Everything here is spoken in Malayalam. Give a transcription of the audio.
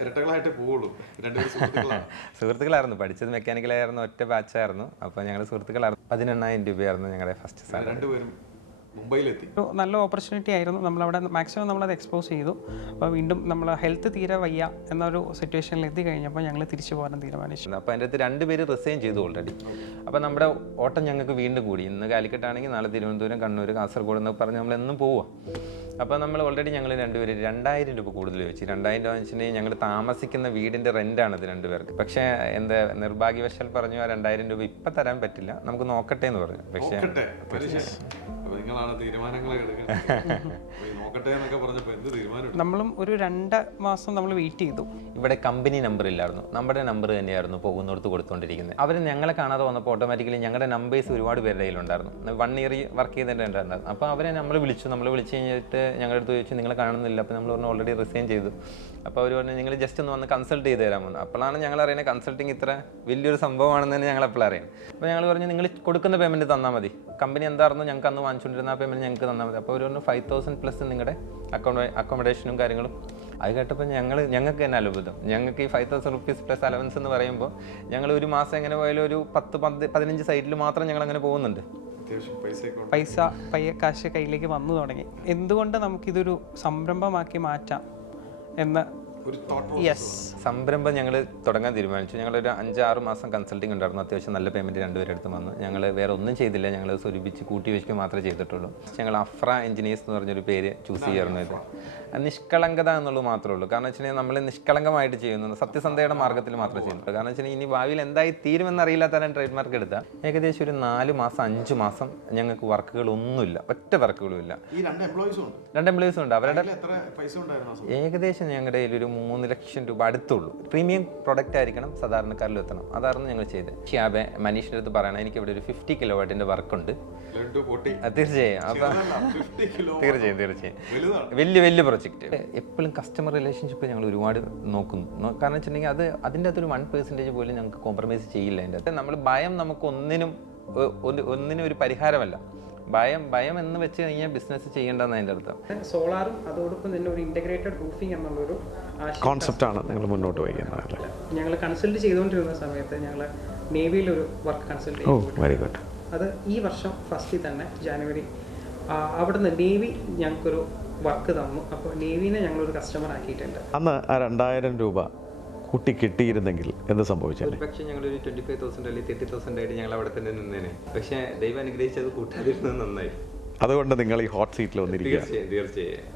ഇരട്ടകളായിട്ടേ പോവുള്ളൂ. സുഹൃത്തുക്കളായിരുന്നു. പഠിച്ചത് മെക്കാനിക്കലായിരുന്നു ഒറ്റ ബാച്ചായിരുന്നു അപ്പോൾ ഞങ്ങൾ സുഹൃത്തുക്കളായിരുന്നു. പതിനെണ്ണായിരം രൂപയായിരുന്നു ഞങ്ങളുടെ ഫസ്റ്റ് സാലറി രണ്ടുപേരും മുംബൈയിലെത്തി. നല്ല ഓപ്പർച്യൂണിറ്റി ആയിരുന്നു. നമ്മളവിടെ മാക്സിമം നമ്മളത് എക്സ്പോസ് ചെയ്തു. അപ്പോൾ വീണ്ടും നമ്മൾ ഹെൽത്ത് തീരെ വയ്യ എന്നൊരു സിറ്റുവേഷനിൽ എത്തി കഴിഞ്ഞപ്പോൾ ഞങ്ങൾ തിരിച്ചു പോകാൻ തീരുമാനിച്ചു. അപ്പോൾ അതിന്റെ അകത്ത് രണ്ടുപേര് റിസൈൻ ചെയ്തു ഓൾറെഡി അപ്പോൾ നമ്മുടെ ഓട്ടം ഞങ്ങൾക്ക് വീണ്ടും കൂടി. ഇന്ന് കാലിക്കട്ടാണെങ്കിൽ ആണെങ്കിൽ നാളെ തിരുവനന്തപുരം കണ്ണൂർ കാസർഗോഡ് എന്നൊക്കെ പറഞ്ഞ് നമ്മൾ എന്നും പോവുക അപ്പോൾ നമ്മൾ ഓൾറെഡി ഞങ്ങൾ രണ്ടുപേര് രണ്ടായിരം രൂപ കൂടുതൽ വെച്ച്. രണ്ടായിരം രൂപ വെച്ചിട്ടുണ്ടെങ്കിൽ ഞങ്ങൾ താമസിക്കുന്ന വീടിന്റെ റെന്റാണ് ഇത് രണ്ടുപേർക്ക്. പക്ഷേ എന്താ നിർഭാഗ്യവശാൽ പറഞ്ഞു ആ രണ്ടായിരം രൂപ ഇപ്പം തരാൻ പറ്റില്ല. നമുക്ക് നോക്കട്ടെ എന്ന് പറഞ്ഞു. പക്ഷേ നിങ്ങളാണ് നോക്കട്ടെ എന്നൊക്കെ പറഞ്ഞപ്പോൾ എന്ത് തീരുമാനം നമ്മളും ഒരു രണ്ട് മാസം നമ്മൾ വെയിറ്റ് ചെയ്തു. ഇവിടെ കമ്പനി നമ്പർ ഇല്ലായിരുന്നു. നമ്മുടെ നമ്പർ തന്നെയായിരുന്നു പോകുന്നിടത്ത് കൊടുത്തുകൊണ്ടിരിക്കുന്നത് അവർ ഞങ്ങളെ കാണാതെ വന്നപ്പോൾ ഓട്ടോമാറ്റിക്കലി ഞങ്ങളുടെ നമ്പേഴ്സ് ഒരുപാട് പേരുടെ കയ്യിലുണ്ടായിരുന്നു. വൺ ഇയർ വർക്ക് ചെയ്തിട്ട് ഉണ്ടായിരുന്നു അപ്പോൾ അവരെ നമ്മൾ വിളിച്ചു. നമ്മൾ വിളിച്ചു കഴിഞ്ഞിട്ട് ഞങ്ങളുടെ അടുത്ത് ചോദിച്ചു നിങ്ങളെ കാണുന്നില്ല. അപ്പോൾ നമ്മൾ പറഞ്ഞു ഓൾറെഡി റിസൈൻ ചെയ്തു. അപ്പോൾ അവർ പറഞ്ഞു നിങ്ങൾ ജസ്റ്റ് ഒന്ന് വന്ന് കൺസൾട്ട് ചെയ്ത് തരാൻ വന്നു അപ്പോഴാണ് ഞങ്ങൾ അറിയുന്നത് കൺസൾട്ടിങ് ഇത്ര വലിയൊരു സംഭവമാണെന്ന് തന്നെ ഞങ്ങൾ അപ്പോൾ അറിയാം അപ്പോൾ ഞങ്ങൾ പറഞ്ഞു നിങ്ങൾ കൊടുക്കുന്ന പേയ്മെന്റ് തന്നാൽ മതി. കമ്പനി എന്തായിരുന്നു ഞങ്ങൾക്ക് അന്ന് വാങ്ങിച്ചുകൊണ്ടിരുന്ന ആ പേയ്മെന്റ് ഞങ്ങൾക്ക് തന്നാൽ മതി. അപ്പോൾ ഒരു പറഞ്ഞു ഫൈവ് തൗസൻഡ് പ്ലസ് നിങ്ങളുടെ അക്കോമഡേ അക്കോമഡേഷനും കാര്യങ്ങളും. അത് കേട്ടപ്പോൾ ഞങ്ങൾ ഞങ്ങൾക്ക് തന്നെ അത്ഭുതം. ഞങ്ങൾക്ക് ഈ five thousand rupees plus allowance എന്ന് പറയുമ്പോൾ ഞങ്ങൾ ഒരു മാസം എങ്ങനെ പോയാലും ഒരു പത്ത് പന്ത് പതിനഞ്ച് സൈറ്റിൽ മാത്രം ഞങ്ങൾ അങ്ങനെ പോകുന്നുണ്ട് പൈസ പയ്യ കാശ് കയ്യിലേക്ക് വന്നു തുടങ്ങി. എന്തുകൊണ്ട് നമുക്കിതൊരു സംരംഭമാക്കി മാറ്റാം എന്ന് യെസ് സംരംഭം ഞങ്ങൾ തുടങ്ങാൻ തീരുമാനിച്ചു. ഞങ്ങളൊരു അഞ്ചാറ് മാസം കൺസൾട്ടിങ് ഉണ്ടായിരുന്നു. അത്യാവശ്യം നല്ല പേയ്മെന്റ് രണ്ടുപേരെ അടുത്ത് വന്നു. ഞങ്ങൾ വേറെ ഒന്നും ചെയ്തില്ല. ഞങ്ങൾ സ്വരൂപിച്ച് കൂട്ടി വെക്കുക മാത്രമേ ചെയ്തിട്ടുള്ളൂ. ഞങ്ങൾ അഫ്ര എഞ്ചിനീയേഴ്സ് എന്ന് പറഞ്ഞൊരു പേര് ചൂസ് ചെയ്യാറുണ്ടായിരുന്നു നിഷ്കളങ്കത എന്നുള്ളത് മാത്രമേ ഉള്ളൂ. കാരണം വെച്ചാൽ നമ്മൾ നിഷ്കളങ്കമായിട്ട് ചെയ്യുന്നു സത്യസന്ധയുടെ മാർഗത്തിൽ മാത്രമേ ചെയ്യുന്നുള്ളൂ. കാരണം വെച്ചാൽ ഇനി ഭാവിയിൽ എന്തായി തീരുമെന്ന് അറിയില്ലാത്ത ട്രേഡ് മാർക്ക് എടുത്താൽ ഏകദേശം ഒരു നാല് മാസം അഞ്ച് മാസം ഞങ്ങൾക്ക് വർക്കുകളൊന്നുമില്ല ഒറ്റ വർക്കുകളും ഇല്ല. രണ്ട് എംപ്ലോയീസും ഉണ്ട്. അവരുടെ ഏകദേശം ഞങ്ങളുടെ കയ്യിൽ ഒരു മൂന്ന് ലക്ഷം രൂപ അടുത്തുള്ളൂ. പ്രീമിയം പ്രൊഡക്റ്റ് ആയിരിക്കണം സാധാരണക്കാരിൽ എത്തണം. അതായിരുന്നു ഞങ്ങൾ ചെയ്തത്. ഷിയാബെ മനീഷിന്റെ അടുത്ത് പറയണം എനിക്ക് ഇവിടെ ഒരു ഫിഫ്റ്റി കിലോ വാട്ടിന്റെ വർക്കുണ്ട് തീർച്ചയായും. അപ്പം തീർച്ചയായും തീർച്ചയായും. വലിയ വലിയ പ്രൊജക്റ്റ് എപ്പോഴും കസ്റ്റമർ റിലേഷൻഷിപ്പ് ഞങ്ങൾ ഒരുപാട് നോക്കുന്നു. കാരണം വെച്ചിട്ടുണ്ടെങ്കിൽ അത് അതിന്റെ അകത്തൊരു വൺ പെർസെന്റേജ് പോലും ഞങ്ങൾക്ക് കോംപ്രമൈസ് ചെയ്യില്ല അതിന്റെ അകത്ത്. നമ്മൾ ഭയം നമുക്ക് ഒന്നിനും ഒന്നിനും ഒരു പരിഹാരമല്ല. ഭയം ഭയം എന്ന് വെച്ച് കഴിഞ്ഞാൽ ബിസിനസ് ചെയ്യേണ്ടതെന്ന് അതിന്റെ അർത്ഥം. സോളാറും അതോടൊപ്പം തന്നെ ഒരു ഇന്റഗ്രേറ്റഡ് റൂഫിംഗ് എന്നുള്ളൊരു കോൺസെപ്റ്റ് ആണ് നിങ്ങൾ മുന്നോട്ട് വയ്ക്കുന്നത് ഞങ്ങൾ കൺസൾട്ട് ചെയ്തുകൊണ്ടിരുന്ന സമയത്ത് ഞങ്ങൾ നേവിയിലൊരു വർക്ക് കൺസൾട്ട് ഓ ചെയ്തു വെരി ഗുഡ് അത് ഈ വർഷം ഫസ്റ്റിൽ തന്നെ ജാനുവരി അവിടുന്ന് നേവി ഞങ്ങൾക്കൊരു വർക്ക് തന്നു. അപ്പോൾ നേവിനെ ഞങ്ങളൊരു കസ്റ്റമർ ആക്കിയിട്ടുണ്ട്. അന്ന് ആ രണ്ടായിരം രൂപ കുട്ടി കിട്ടിയിരുന്നെങ്കിൽ എന്ത് സംഭവിച്ചു പക്ഷേ ഞങ്ങൾ ഒരു ട്വന്റി ഫൈവ് തൗസൻഡ് അല്ലെങ്കിൽ തേർട്ടി തൗസൻഡ് ആയിട്ട് ഞങ്ങൾ അവിടെ തന്നെ നിന്നേനെ. പക്ഷേ ദൈവം അനുഗ്രഹിച്ചത് കൂട്ടാതിരുന്നത് നന്നായി. അതുകൊണ്ട് നിങ്ങൾ ഈ ഹോട്ട് സീറ്റിൽ വന്നിരിക്കുക. തീർച്ചയായും തീർച്ചയായും.